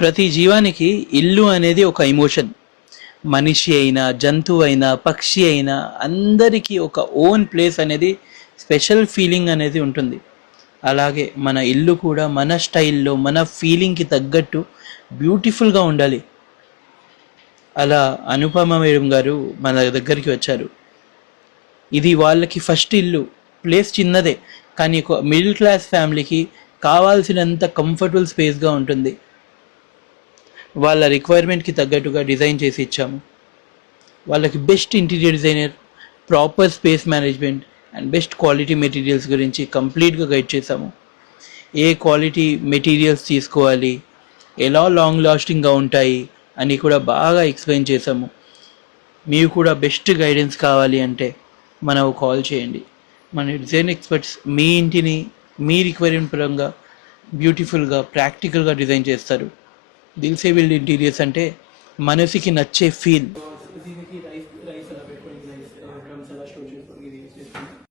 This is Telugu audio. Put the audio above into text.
ప్రతి జీవానికి ఇల్లు అనేది ఒక ఎమోషన్. మనిషి అయినా, జంతువు అయినా, పక్షి అయినా అందరికీ ఒక ఓన్ ప్లేస్ అనేది, స్పెషల్ ఫీలింగ్ అనేది ఉంటుంది. అలాగే మన ఇల్లు కూడా మన స్టైల్లో, మన ఫీలింగ్కి తగ్గట్టు బ్యూటిఫుల్గా ఉండాలి. అలా అనుపమ మేడం గారు మన దగ్గరికి వచ్చారు. ఇది వాళ్ళకి ఫస్ట్ ఇల్లు. ప్లేస్ చిన్నదే, కానీ ఒక మిడిల్ క్లాస్ ఫ్యామిలీకి కావాల్సినంత కంఫర్టబుల్ స్పేస్గా ఉంటుంది. వాళ్ళ రిక్వైర్మెంట్కి తగ్గట్టుగా డిజైన్ చేసి ఇచ్చాము. వాళ్ళకి best interior designer, proper space management and best quality materials గురించి కంప్లీట్గా గైడ్ చేశాము. ఏ క్వాలిటీ మెటీరియల్స్ తీసుకోవాలి, ఎలా లాంగ్ లాస్టింగ్గా ఉంటాయి అని కూడా బాగా ఎక్స్ప్లెయిన్ చేశాము. మీకు కూడా బెస్ట్ గైడెన్స్ కావాలి అంటే మనకు కాల్ చేయండి. మన డిజైన్ ఎక్స్పర్ట్స్ మీ ఇంటిని మీ రిక్వైర్మెంట్ పరంగా బ్యూటిఫుల్గా, ప్రాక్టికల్గా డిజైన్ చేస్తారు. దిల్సే బిల్డ్ ఇంటీరియర్స్ అంటే మనసుకి నచ్చే ఫీల్.